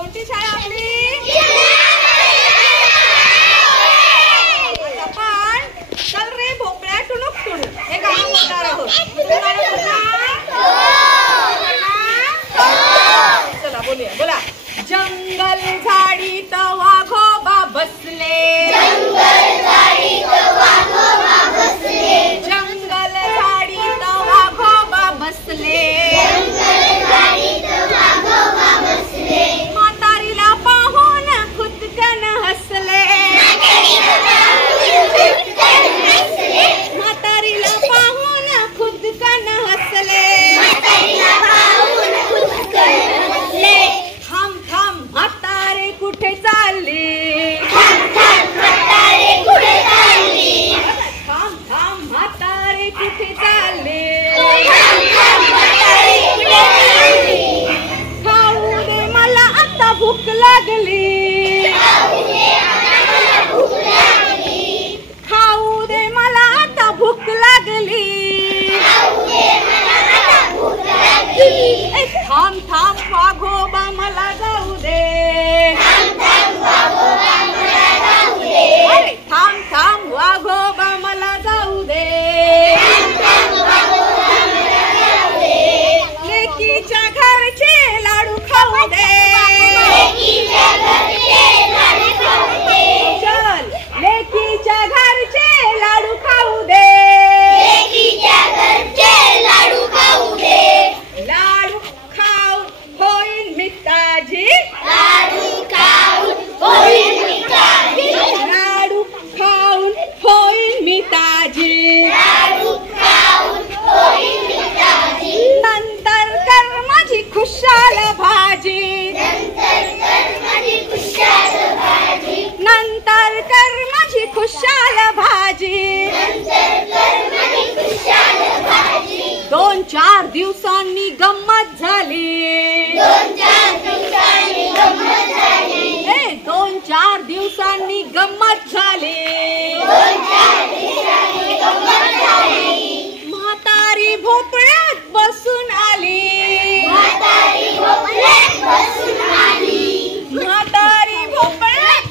कोणती शाळा आपली? आता पण चल रे भोपळ्या टुणूक टुणूक हे गाणं म्हणणार आहोत. चला बोलूया. बोला. जंगल झाडीत वाघोबा बसले. जंगल झाडीत वाघोबा बसले. जंगल झाडीत वाघोबा बसले. म्हातारीला पाहून खुदकन हसले. म्हातारीला पाहून खुदकन हसले. थांब थांब म्हातारे कुठे चालली. थांब थांब म्हातारे कुठे चालली. थांब थांब म्हातारे कुठे चालले. खाऊ दे मला आता भूक लागली. खाऊ दे मला आता भूक लागली. थांब थांब वाघोबा मला जाऊ दे. अरे थांब थांब वाघोबा मला जाऊ दे. लेकीच्या घरचे लाडू खाऊ दे. चल लेकीच्या घरचे लाडू खाऊ दे. लाडू खाऊन होईल मिठाजी. लाडू खाऊन होईल मिठाजी. नंतर कर माझी खुशाल भाजी. नंतर कर माझी खुशाल भाजी. 2-4 दिवसांनी गंमत झाली. 2-4 दिवसांनी गंमत झाली. म्हातारी भोपळ्यात बसून आली. म्हातारी भोपळ्यात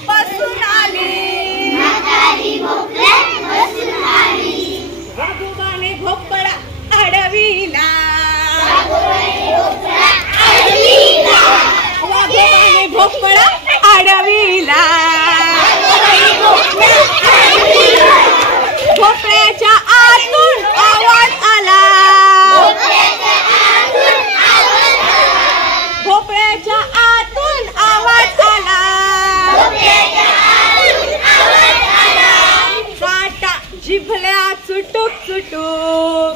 बसून आली. वाघोबाने भोपळा अडविला. वाघोबाने भोपळा अडविला. भोपळ्याच्या आतून आवाज आला. भोपळ्याच्या आतून आवाज आला. काटा जिभल्या चुटूक चुटूक.